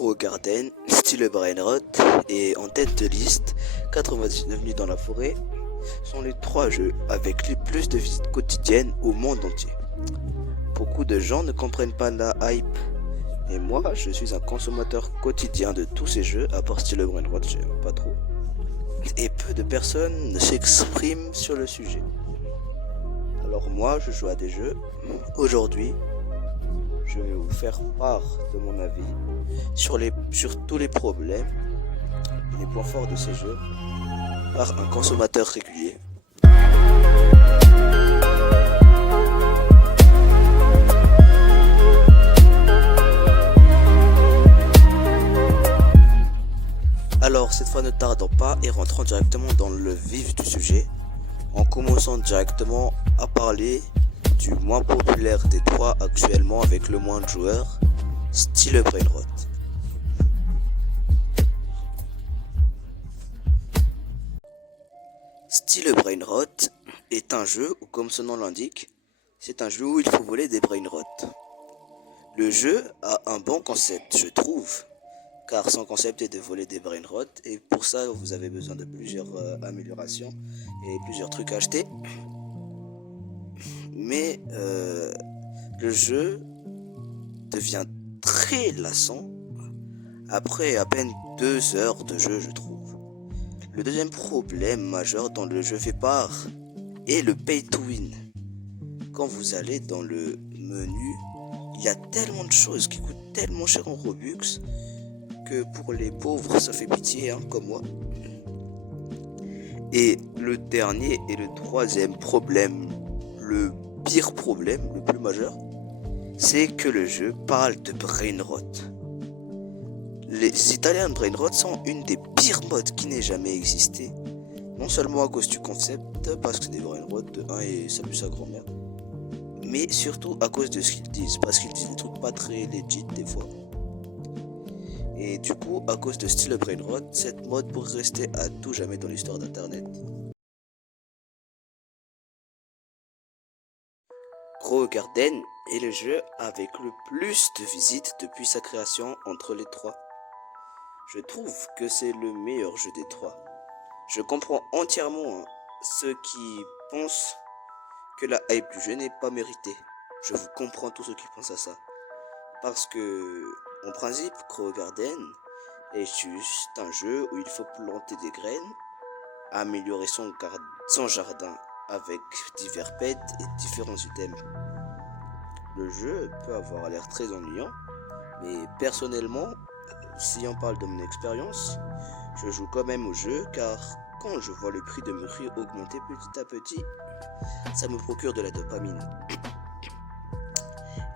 Crow Garden, style Brainrot et en tête de liste, 99 nuits dans la forêt sont les 3 jeux avec les plus de visites quotidiennes au monde entier. Beaucoup de gens ne comprennent pas la hype et moi je suis un consommateur quotidien de tous ces jeux à part style Brainrot, j'aime pas trop. Et peu de personnes ne s'expriment sur le sujet. Alors moi je joue à des jeux. Aujourd'hui je vais vous faire part de mon avis sur tous les problèmes et les points forts de ces jeux par un consommateur régulier. Alors cette fois ne tardons pas et rentrons directement dans le vif du sujet en commençant directement à parler du moins populaire des 3 actuellement avec le moins de joueurs, style Brainrot. Style Brainrot est un jeu où, comme son nom l'indique, c'est un jeu où il faut voler des Brainrot. Le jeu a un bon concept, je trouve, car son concept est de voler des Brainrot et pour ça vous avez besoin de plusieurs améliorations et plusieurs trucs à acheter. Mais le jeu devient très lassant après à peine 2 heures de jeu, je trouve. Le deuxième problème majeur dont le jeu fait part est le pay to win. Quand vous allez dans le menu, il y a tellement de choses qui coûtent tellement cher en Robux que pour les pauvres ça fait pitié, comme moi. Et le dernier et le troisième problème, le pire problème, le plus majeur, c'est que le jeu parle de Brainrot. Les Italiens de Brainrot sont une des pires modes qui n'ait jamais existé. Non seulement à cause du concept, parce que c'est des Brainrot de 1 et ça pue sa grand-mère, mais surtout à cause de ce qu'ils disent, parce qu'ils disent des trucs pas très legit des fois. Et du coup, à cause de style Brainrot, cette mode pourrait rester à tout jamais dans l'histoire d'internet. Crow Garden est le jeu avec le plus de visites depuis sa création entre les 3. Je trouve que c'est le meilleur jeu des 3. Je comprends entièrement ceux qui pensent que la hype du jeu n'est pas méritée. Je vous comprends tous ceux qui pensent à ça. Parce que, en principe, Crow Garden est juste un jeu où il faut planter des graines, améliorer son jardin avec divers pets et différents items. Le jeu peut avoir l'air très ennuyant, mais personnellement, si on parle de mon expérience, je joue quand même au jeu car quand je vois le prix de mes fruits augmenter petit à petit, ça me procure de la dopamine.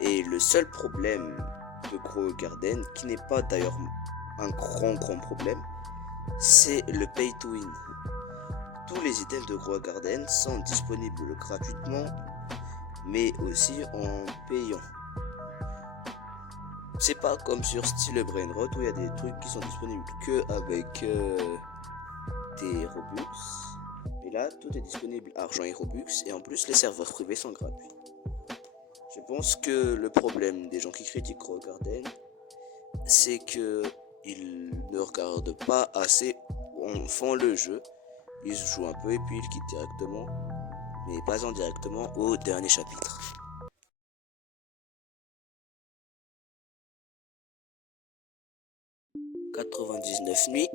Et le seul problème de Crow Garden, qui n'est pas d'ailleurs un grand problème, c'est le pay to win. Tous les items de Crow Garden sont disponibles gratuitement, mais aussi en payant. C'est pas comme sur style Brainrot où il y a des trucs qui sont disponibles que avec des Robux. Mais là, tout est disponible argent et Robux et en plus les serveurs privés sont gratuits. Je pense que le problème des gens qui critiquent Crow Garden, c'est que ils ne regardent pas assez en font le jeu. Ils jouent un peu et puis ils quittent directement, mais passons directement au dernier chapitre. « 99 nuits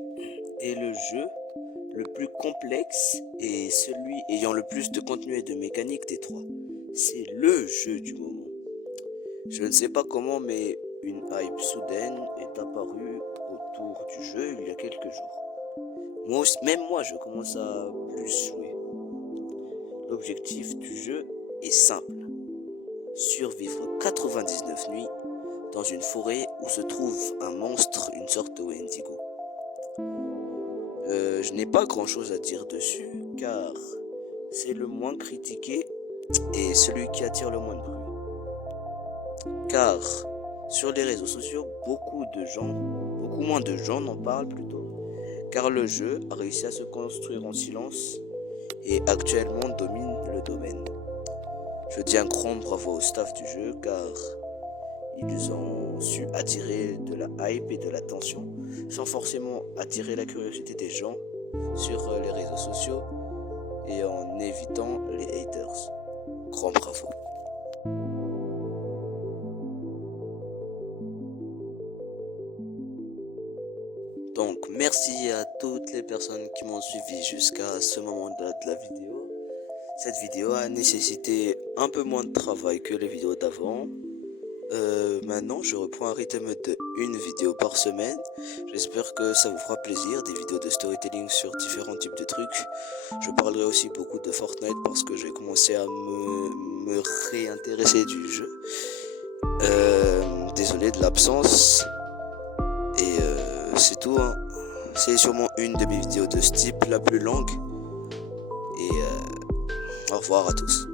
est le jeu le plus complexe et celui ayant le plus de contenu et de mécanique des 3. C'est le jeu du moment. Je ne sais pas comment, mais une hype soudaine est apparue autour du jeu il y a quelques jours. Même moi, je commence à plus jouer. L'objectif du jeu est simple. Survivre 99 nuits dans une forêt où se trouve un monstre, une sorte de Wendigo. Je n'ai pas grand chose à dire dessus car c'est le moins critiqué et celui qui attire le moins de bruit. Car sur les réseaux sociaux, beaucoup moins de gens n'en parlent plutôt, car le jeu a réussi à se construire en silence et actuellement domine le domaine. Je dis un grand bravo au staff du jeu car ils ont ont su attirer de la hype et de l'attention sans forcément attirer la curiosité des gens sur les réseaux sociaux et en évitant les haters. Grand bravo. Donc merci à toutes les personnes qui m'ont suivi jusqu'à ce moment de la vidéo. Cette vidéo a nécessité un peu moins de travail que les vidéos d'avant. Maintenant je reprends un rythme de une vidéo par semaine. J'espère que ça vous fera plaisir, des vidéos de storytelling sur différents types de trucs. Je parlerai aussi beaucoup de Fortnite parce que j'ai commencé à me réintéresser du jeu. Désolé de l'absence. Et c'est tout, hein. C'est sûrement une de mes vidéos de ce type, la plus longue. Et au revoir à tous.